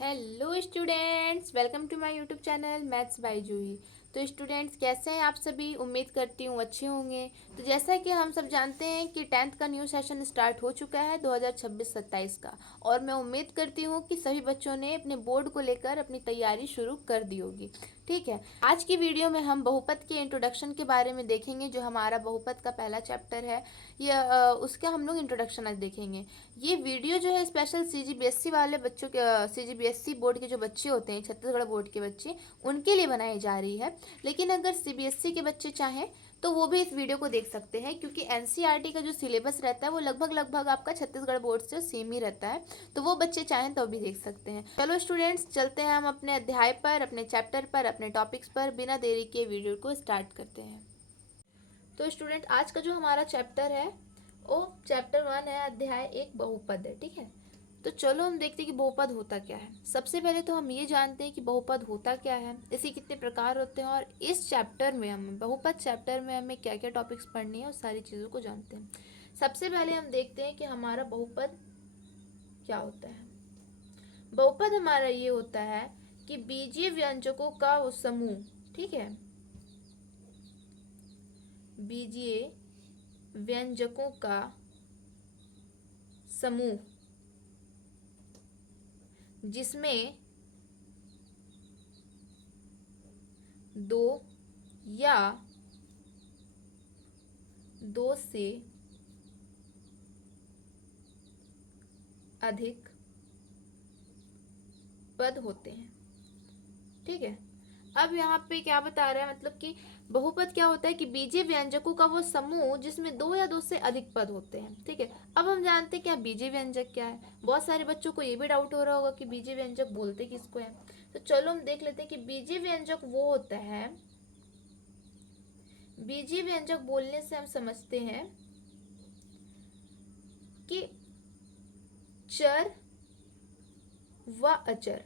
Hello students, welcome to my YouTube channel maths by Juhi. तो students, कैसे हैं आप सभी? उम्मीद करती हूँ अच्छे होंगे। तो जैसा कि हम सब जानते हैं कि 10th का न्यू सेशन स्टार्ट हो चुका है 2026-27 का। और मैं उम्मीद करती हूँ कि सभी बच्चों ने अपने बोर्ड को लेकर अपनी तैयारी शुरू कर दी होगी। ठीक है, आज की वीडियो में हम बहुपद के इंट्रोडक्शन के बारे में देखेंगे। जो हमारा बहुपद का पहला चैप्टर है या उसका हम लोग इंट्रोडक्शन आज देखेंगे। ये वीडियो जो है स्पेशल सीजीबीएसई वाले बच्चों के, सीजीबीएसई बोर्ड के जो बच्चे होते हैं, छत्तीसगढ़ बोर्ड के बच्चे, उनके लिए बनाई जा रही है। लेकिन अगर सीबीएसई के बच्चे चाहें तो वो भी इस वीडियो को देख सकते हैं, क्योंकि एनसीईआरटी का जो सिलेबस रहता है वो लगभग आपका छत्तीसगढ़ बोर्ड से सेम ही रहता है। तो वो बच्चे चाहें तो भी देख सकते हैं। चलो स्टूडेंट्स, चलते हैं हम अपने अध्याय पर, अपने चैप्टर पर, अपने टॉपिक्स पर। बिना देरी के वीडियो को स्टार्ट करते हैं। तो स्टूडेंट, आज का जो हमारा चैप्टर है वो चैप्टर 1 है, अध्याय 1 बहुपद है। ठीक है, तो चलो हम देखते हैं कि बहुपद होता क्या है। सबसे पहले तो हम ये जानते हैं कि बहुपद होता क्या है, इसके कितने प्रकार होते हैं, और इस चैप्टर में हम बहुपद चैप्टर में हमें क्या क्या टॉपिक्स पढ़नी है, उस सारी चीज़ों को जानते हैं। सबसे पहले हम देखते हैं कि हमारा बहुपद क्या होता है। बहुपद हमारा ये होता है कि बीजीय व्यंजकों का वो समूह। ठीक है, बीजीय व्यंजकों का समूह जिसमें दो या दो से अधिक पद होते हैं। ठीक है, अब यहाँ पे क्या बता रहा है, मतलब कि बहुपद क्या होता है कि बीजीय व्यंजकों का वो समूह जिसमें दो या दो से अधिक पद होते हैं। ठीक है, अब हम जानते हैं क्या बीजीय व्यंजक क्या है। बहुत सारे बच्चों को ये भी डाउट हो रहा होगा कि बीजीय व्यंजक बोलते किसको है। तो चलो हम देख लेते हैं कि बीजीय व्यंजक वो होता है, बीजीय व्यंजक बोलने से हम समझते हैं कि चर व अचर,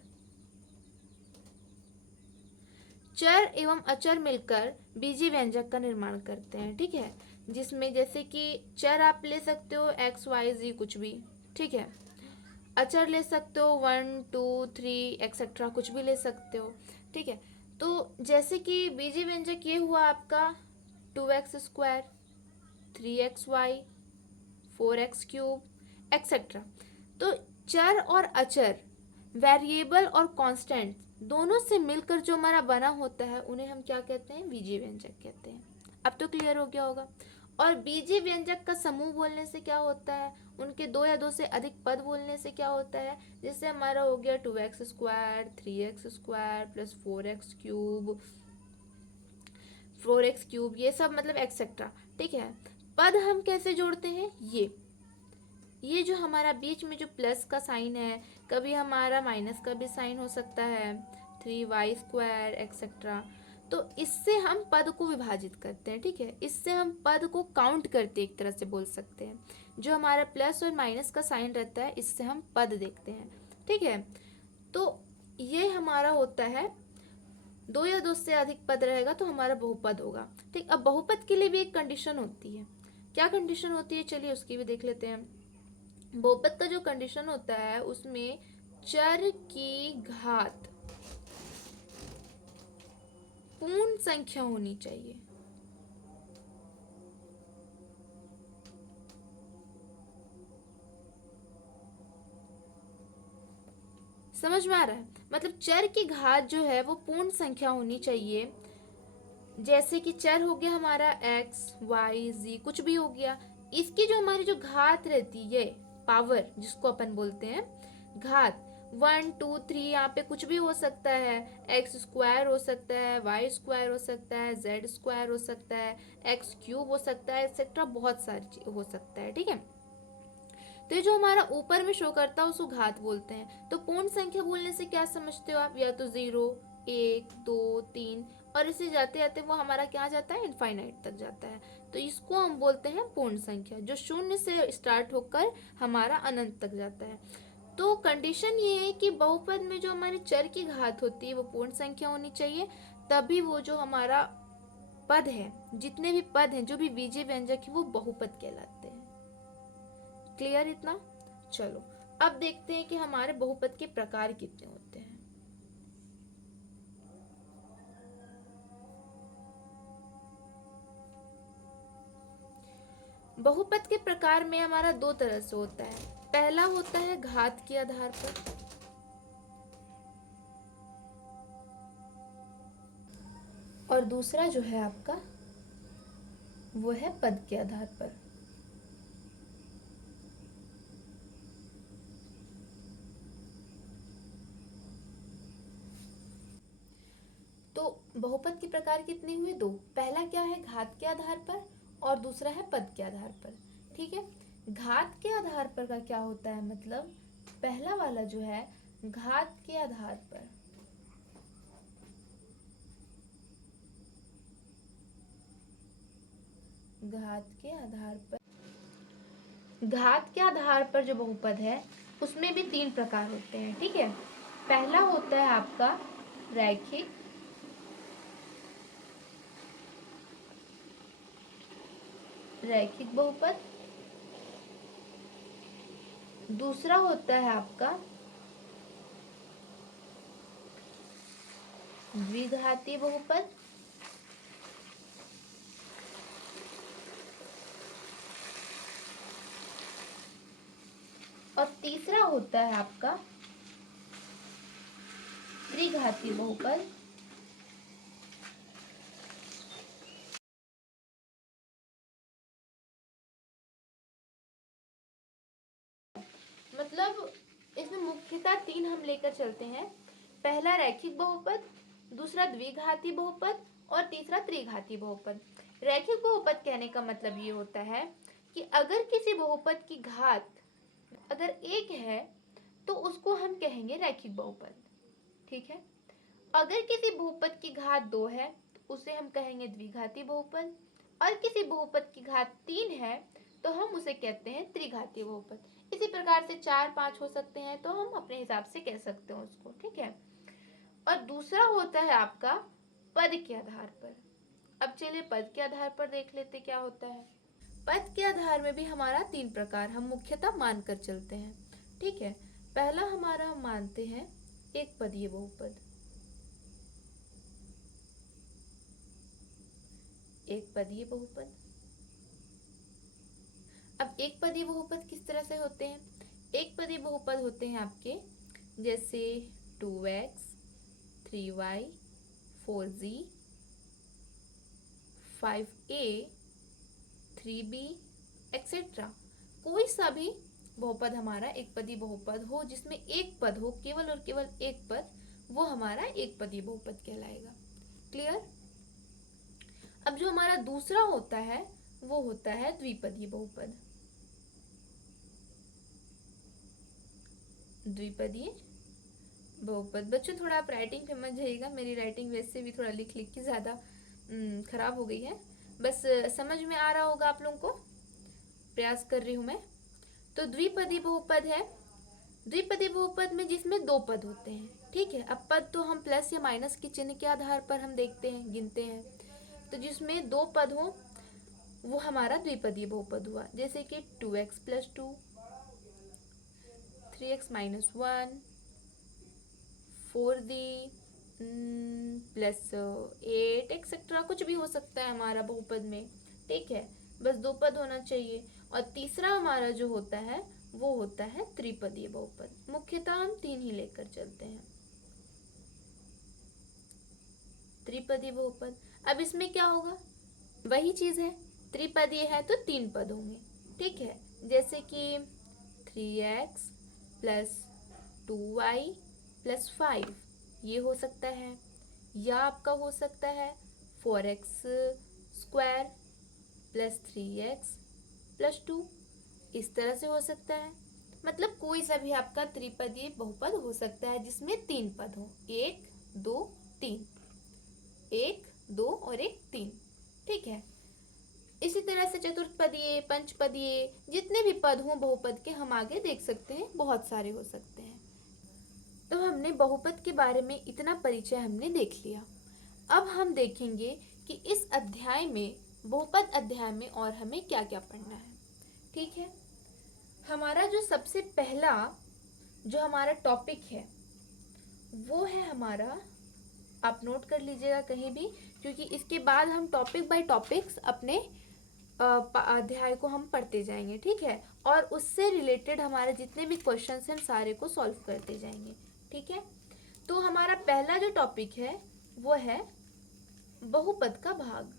चर एवं अचर मिलकर बीजीय व्यंजक का निर्माण करते हैं। ठीक है, जिसमें जैसे कि चर आप ले सकते हो एक्स वाई जी कुछ भी। ठीक है, अचर ले सकते हो 1 2 3 एक्सेट्रा कुछ भी ले सकते हो। ठीक है, तो जैसे कि बीजीय व्यंजक ये हुआ आपका 2x² 3xy 4x³ एक्सेट्रा। तो चर और अचर, वेरिएबल और कांस्टेंट, दोनों से मिलकर जो हमारा बना होता है उन्हें हम क्या कहते हैं? बीजीय व्यंजक कहते हैं। अब तो क्लियर हो गया होगा। और बीजीय व्यंजक का समूह बोलने से क्या होता है? उनके दो या दो से अधिक पद बोलने से क्या होता है? जैसे हमारा हो गया 2x² 3x² प्लस 4x³ ये सब मतलब एक्सेट्रा। ठीक है, पद हम कैसे जोड़ते हैं? ये जो हमारा बीच में जो प्लस का साइन है, कभी हमारा माइनस का भी साइन हो सकता है, 3y² एक्सेट्रा। तो इससे हम पद को विभाजित करते हैं। ठीक है, इससे हम पद को काउंट करते हैं, एक तरह से बोल सकते हैं। जो हमारा प्लस और माइनस का साइन रहता है, इससे हम पद देखते हैं। ठीक है, तो ये हमारा होता है, दो या दो से अधिक पद रहेगा तो हमारा बहुपद होगा। ठीक, अब बहुपद के लिए भी एक कंडीशन होती है। क्या कंडीशन होती है, चलिए उसकी भी देख लेते हैं। बहुपद का जो कंडीशन होता है उसमें चर की घात पूर्ण संख्या होनी चाहिए। समझ में आ रहा है? मतलब चर की घात जो है वो पूर्ण संख्या होनी चाहिए। जैसे कि चर हो गया हमारा एक्स वाई जी कुछ भी हो गया, इसकी जो हमारी जो घात रहती है, पावर जिसको अपन बोलते हैं घात, 1 2 3 यहाँ पे कुछ भी हो सकता है। x² हो सकता है, y² हो सकता है, z² हो सकता है, x³ हो सकता है, एक्सेट्रा बहुत सारी चीज हो सकता है। ठीक है, तो ये जो हमारा ऊपर में शो करता है उसको घात बोलते हैं। तो पूर्ण संख्या बोलने से क्या समझते हो आप? या तो 0 1 2 3 और इसे जाते जाते वो हमारा क्या जाता है? इनफाइनाइट तक जाता है। तो इसको हम बोलते हैं पूर्ण संख्या, जो शून्य से स्टार्ट होकर हमारा अनंत तक जाता है। तो कंडीशन ये है कि बहुपद में जो हमारे चर की घात होती है वो पूर्ण संख्या होनी चाहिए, तभी वो जो हमारा पद है, जितने भी पद हैं, जो भी बीजीय व्यंजक है, वो बहुपद कहलाते हैं। क्लियर इतना? चलो, अब देखते हैं कि हमारे बहुपद के प्रकार कितने होते हैं। बहुपद के प्रकार में हमारा दो तरह से होता है। पहला होता है घात के आधार पर, और दूसरा जो है आपका वो है पद के आधार पर। तो बहुपद के प्रकार कितने हुए? दो। पहला क्या है? घात के आधार पर, और दूसरा है पद के आधार पर। ठीक है। घात के आधार पर का क्या होता है? मतलब पहला वाला जो है घात के आधार पर, घात के आधार पर, घात के आधार पर जो बहुपद है उसमें भी तीन प्रकार होते हैं। ठीक है। पहला होता है आपका रैखिक, रैखिक बहुपद। दूसरा होता है आपका द्विघाती बहुपद। और तीसरा होता है आपका त्रिघाती बहुपद। मतलब इसमें मुख्यतः तीन हम लेकर चलते हैं। पहला रैखिक बहुपद, दूसरा द्विघाती बहुपद, और तीसरा त्रिघाती बहुपद। रैखिक बहुपद कहने का मतलब ये होता है कि अगर किसी बहुपद की घात अगर एक है तो उसको हम कहेंगे रैखिक बहुपद। ठीक है। अगर किसी बहुपद की घात दो है तो उसे हम कहेंगे द्विघाती बहुपद, और किसी बहुपद की घात तीन है तो हम उसे कहते हैं त्रिघाती बहुपद। इसी प्रकार से चार पांच हो सकते हैं तो हम अपने हिसाब से कह सकते हैं उसको। ठीक है। और दूसरा होता है आपका पद के आधार पर। अब चलिए पद के आधार पर देख लेते क्या होता है। पद के आधार में भी हमारा तीन प्रकार हम मुख्यतः मानकर चलते हैं। ठीक है। पहला हमारा हम मानते हैं एक पदीय बहुपद। एक पदीय बहुपद। अब एक पदीय बहुपद किस तरह से होते हैं? एक पदीय बहुपद होते हैं आपके जैसे 2x, 3y, 4z, 5a, 3b, etcetera. कोई सा भी बहुपद हमारा एक पदीय बहुपद हो जिसमें एक पद हो, केवल और केवल एक पद, वो हमारा एक पदीय बहुपद कहलाएगा। क्लियर? अब जो हमारा दूसरा होता है वो होता है द्विपदीय बहुपद। द्विपदीय बहुपद। बच्चों थोड़ा आप राइटिंग पे मत जाइएगा, मेरी राइटिंग वैसे भी थोड़ा लिख लिख के ज़्यादा खराब हो गई है। बस समझ में आ रहा होगा आप लोगों को, प्रयास कर रही हूँ मैं। तो द्विपदीय बहुपद है, द्विपदीय बहुपद में जिसमें दो पद होते हैं। ठीक है। अब पद तो हम प्लस या माइनस के चिन्ह के आधार पर हम देखते हैं, गिनते हैं। तो जिसमें दो पद हो वो हमारा द्विपदीय बहुपद हुआ। जैसे कि 2x + 2, 3x - 1, 4d +8 एक्सेट्रा, कुछ भी हो सकता है हमारा बहुपद में। ठीक है। बस दो पद होना चाहिए। और तीसरा हमारा जो होता है वो होता है त्रिपदीय बहुपद। मुख्यतः हम तीन ही लेकर चलते हैं। त्रिपदीय बहुपद। अब इसमें क्या होगा? वही चीज है, त्रिपदीय है तो तीन पद होंगे। ठीक है। जैसे कि 3x + 2y + 5, ये हो सकता है। या आपका हो सकता है 4x² + 3x + 2, इस तरह से हो सकता है। मतलब कोई सा भी आपका त्रिपदीय बहुपद हो सकता है जिसमें तीन पद हो, एक दो तीन, एक दो और एक तीन। ठीक है। इसी तरह से चतुर्थपदीय, पंचपदीय, जितने भी पद हों बहुपद के हम आगे देख सकते हैं, बहुत सारे हो सकते हैं। तो हमने बहुपद के बारे में इतना परिचय हमने देख लिया। अब हम देखेंगे कि इस अध्याय में, बहुपद अध्याय में और हमें क्या क्या पढ़ना है। ठीक है। हमारा जो सबसे पहला जो हमारा टॉपिक है वो है हमारा, आप नोट कर लीजिएगा कहीं भी, क्योंकि इसके बाद हम टॉपिक बाय टॉपिक्स अपने अध्याय को हम पढ़ते जाएंगे, ठीक है। और उससे रिलेटेड हमारे जितने भी क्वेश्चंस हैं सारे को सॉल्व करते जाएंगे, ठीक है। तो हमारा पहला जो टॉपिक है वो है बहुपद का भाग।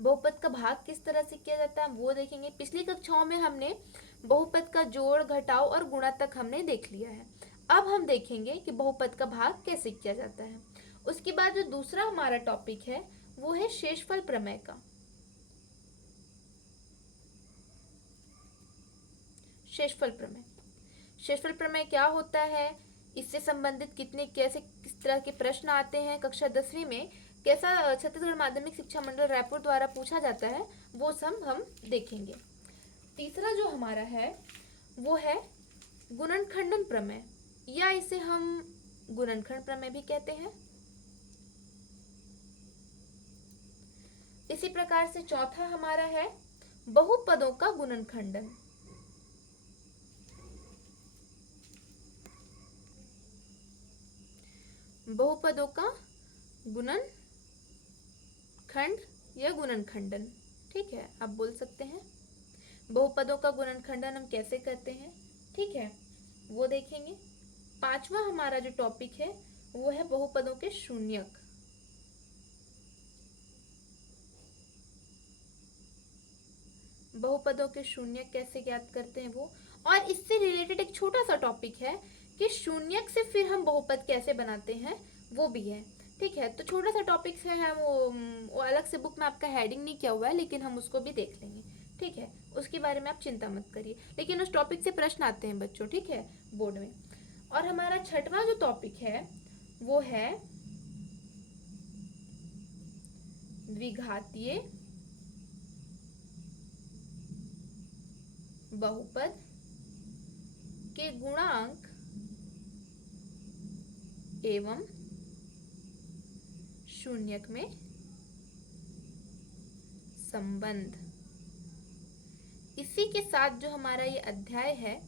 बहुपद का भाग किस तरह से किया जाता है वो देखेंगे। पिछली कक्षाओं में हमने बहुपद का जोड़, घटाव और गुणा तक हमने देख लिया है। अब हम देखेंगे कि बहुपद का भाग कैसे किया जाता है। उसके बाद जो दूसरा हमारा टॉपिक है वो है शेषफल प्रमेय का। शेषफल प्रमेय, शेषफल प्रमेय क्या होता है, इससे संबंधित किस तरह के प्रश्न आते हैं, कक्षा 10वीं में कैसा छत्तीसगढ़ माध्यमिक शिक्षा मंडल रायपुर द्वारा पूछा जाता है, वो सब हम देखेंगे। तीसरा जो हमारा है वो है गुणनखंडन प्रमेय, या इसे हम गुणनखंड प्रमेय भी कहते हैं। इसी प्रकार से चौथा हमारा है बहुपदों का गुणनखंडन। बहुपदों का गुणनखंड या गुणनखंडन, ठीक है, आप बोल सकते हैं। बहुपदों का गुणनखंडन हम कैसे करते हैं, ठीक है, वो देखेंगे। पांचवा हमारा जो टॉपिक है वो है बहुपदों के शून्यक। बहुपदों के शून्यक कैसे ज्ञात करते हैं वो, और इससे रिलेटेड एक छोटा सा टॉपिक है कि शून्यक से फिर हम बहुपद कैसे बनाते हैं वो भी है, ठीक है। तो छोटा सा टॉपिक है वो अलग से बुक में आपका हेडिंग नहीं किया हुआ है, लेकिन हम उसको भी देख लेंगे, ठीक है। उसके बारे में आप चिंता मत करिए, लेकिन उस टॉपिक से प्रश्न आते हैं बच्चों, ठीक है, बोर्ड में। और हमारा छठवां जो टॉपिक है वो है द्विघातीय बहुपद के गुणांक एवं शून्यक में संबंध। इसी के साथ जो हमारा ये अध्याय है,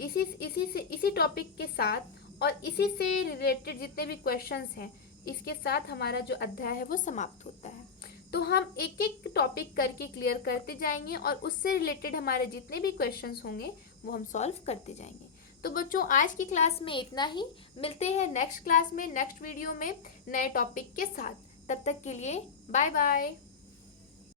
इसी टॉपिक के साथ और इसी से रिलेटेड जितने भी क्वेश्चंस हैं, इसके साथ हमारा जो अध्याय है वो समाप्त होता है। तो हम एक एक टॉपिक करके क्लियर करते जाएंगे और उससे रिलेटेड हमारे जितने भी क्वेश्चंस होंगे वो हम सॉल्व करते जाएंगे। तो बच्चों आज की क्लास में इतना ही, मिलते हैं नेक्स्ट क्लास में, नेक्स्ट वीडियो में नए टॉपिक के साथ। तब तक के लिए बाय बाय।